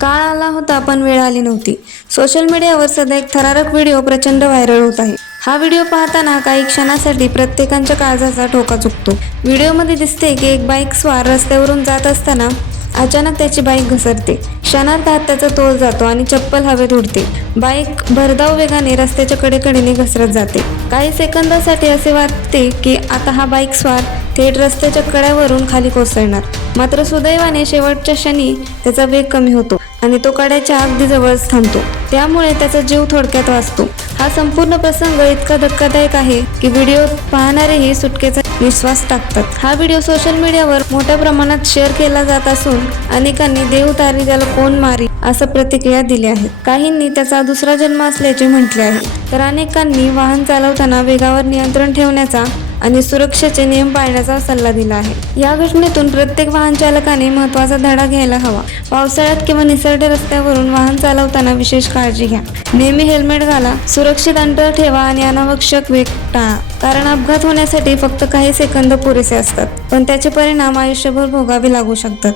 काळ आला होता पण वेळ आली नव्हती. सोशल मीडियावर सध्या एक थरारक व्हिडिओ प्रचंड व्हायरल होत आहे. हा व्हिडिओ पाहताना काही क्षणासाठी प्रत्येकाच्या काळजाचा ठोका चुकतो. व्हिडिओमध्ये दिसते की एक बाईक स्वार रस्त्यावरून जात असताना अचानक त्याची बाईक घसरते. क्षणार्धात त्याचा तोल जातो आणि चप्पल हवेत उडते. बाईक भरधाव वेगाने रस्त्याच्या कडेकडेने घसरत जाते. काही सेकंदासाठी असे वाटते की आता हा बाईक स्वार थेट रस्त्याच्या कड्यावरून खाली कोसळणार. मात्र सुदैवाने शेवटच्या क्षणी त्याचा वेग कमी होतो आणि तो कड्याच्या अगदी जवळच थांबतो. त्यामुळे त्याचा जीव थोडक्यात वाचतो. हा संपूर्ण प्रसंग इतका धक्कादायक आहे की व्हिडिओ पाहणारेही सुटकेचा निश्वास टाकतात. हा व्हिडिओ सोशल मीडियावर मोठ्या प्रमाणात शेअर केला जात असून अनेकांनी देव तारी त्याला कोण मारी असं प्रतिक्रिया दिल्या आहेत. काहींनी त्याचा दुसरा जन्म असल्याचे म्हटले आहे, तर अनेकांनी वाहन चालवताना वेगावर नियंत्रण ठेवण्याचा आणि सुरक्षेचे नियम पाळण्याचा सल्ला दिला आहे. या घटनेतून प्रत्येक वाहन चालकाने महत्त्वाचा धडा घ्यायला हवा. पावसाळ्यात किंवा निसरड्या रस्त्यावरून वाहन चालवताना विशेष काळजी घ्या. नेहमी हेल्मेट घाला, सुरक्षित अंतर ठेवा आणि अनावश्यक वेग टाळा. कारण अपघात होण्यासाठी फक्त काही सेकंद पुरेसे असतात, पण त्याचे परिणाम आयुष्यभर भोगावे लागू शकतात.